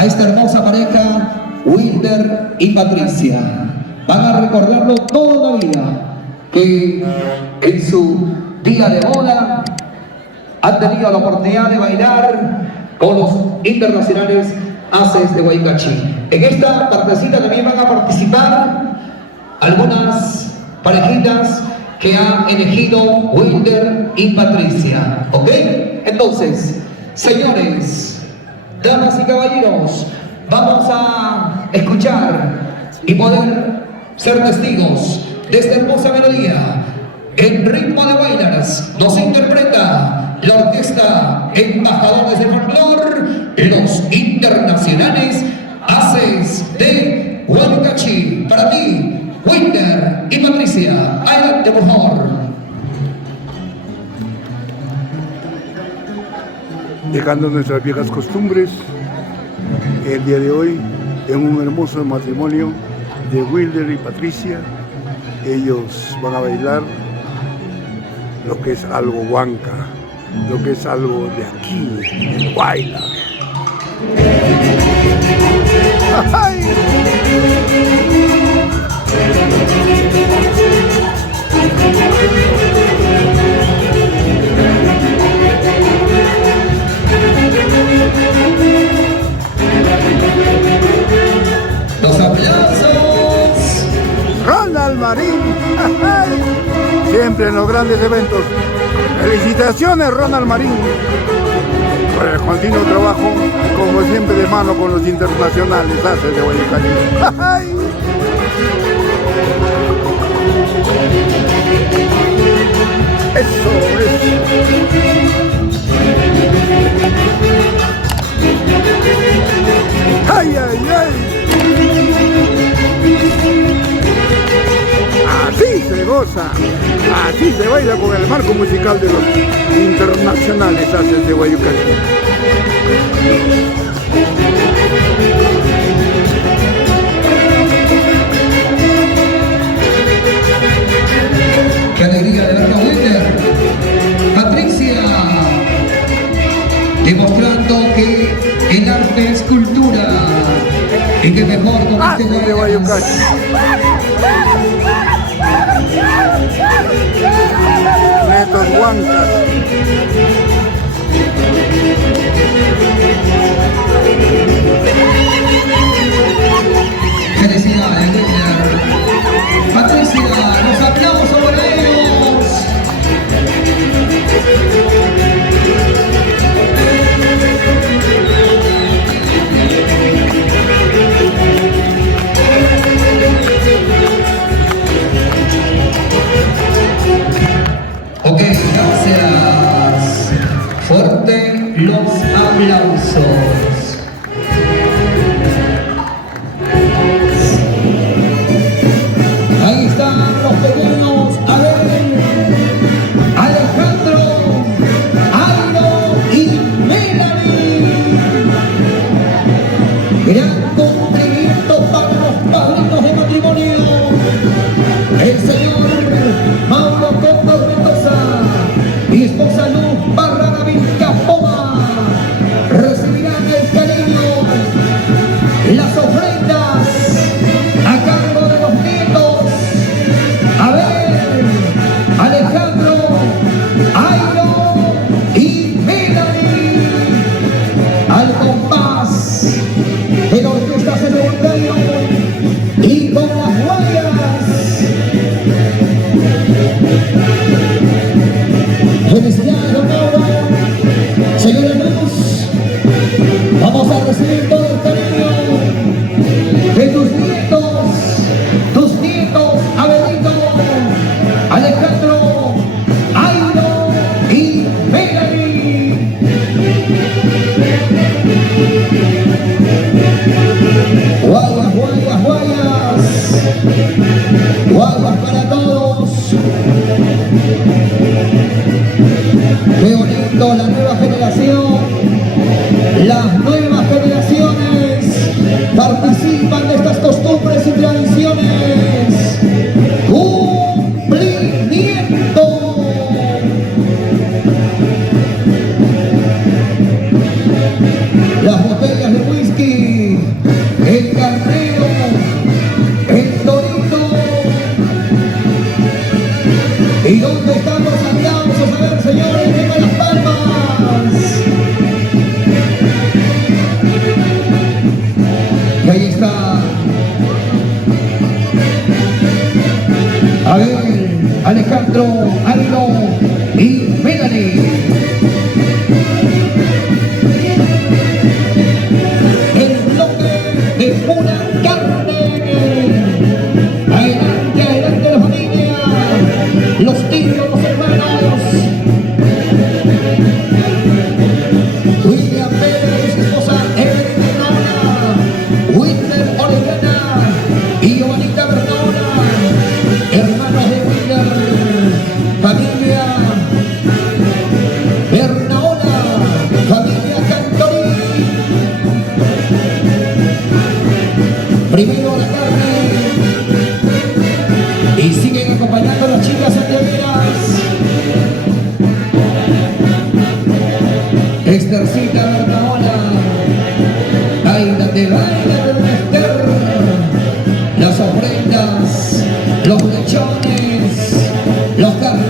a esta hermosa pareja, Wilder y Patricia. Van a recordarlo toda la vida, que en su día de boda han tenido la oportunidad de bailar con los internacionales Haces de Guaycachi. En esta partecita también van a participar algunas parejitas que ha elegido Wilder y Patricia. ¿Ok? Entonces, señores, damas y caballeros, vamos a escuchar y poder ser testigos de esta hermosa melodía. En ritmo de bailaras nos interpreta la orquesta Embajadores del Folclor, los internacionales Haces de Guaycachi. Para ti, Wilder y Patricia, adelante por favor. Dejando nuestras viejas costumbres, el día de hoy, en un hermoso matrimonio de Wilder y Patricia, ellos van a bailar lo que es algo huanca, lo que es algo de aquí, el Guayla. ¡Ay! Los aplausos. Ronald Marín, siempre en los grandes eventos. Felicitaciones, Ronald Marín, por el continuo trabajo, como siempre de mano con los internacionales Haces de Guaycachi. Eso es. ¡Ay, ay, ay! Así se goza, así se baila con el marco musical de los internacionales Haces de Guaycachi. ¡Qué alegría de verlo, Wilder! Patricia, demostrando que el arte es cultura y que mejor con Haces de Guaycachi. Netos huancas. Felicidades, Wilder. Patricia, los aplausos por ellos. Ok, gracias. Fuerte los aplausos. Ahí están los pequeños. A ver, Alejandro, Airo y Melanie. Gran cumplimiento para los padrinos de matrimonio. El señor Mauro Coto Mendoza y esposa Luz Barrada Vilcapoma recibirán el cariño, las ofrendas a cargo de los nietos. A ver, Alejandro, Airo y Melanie, al compás de la orquesta Cementerio y con las guayas. Felicidades, don Mauro. Señora Luz, vamos a recibir todo el cariño de tus nietos, Abelito, Alejandro, Airo y Melanie. Guayas, guayas, guayas, guayas para todos. Qué bonito, la nueva generación, las nuevas generaciones participan de estas costumbres y tradiciones. ¡Cumplimiento! Las botellas de whisky Estercita Barcaona, bailate, bailate, Esther, las ofrendas, los lechones, los carros.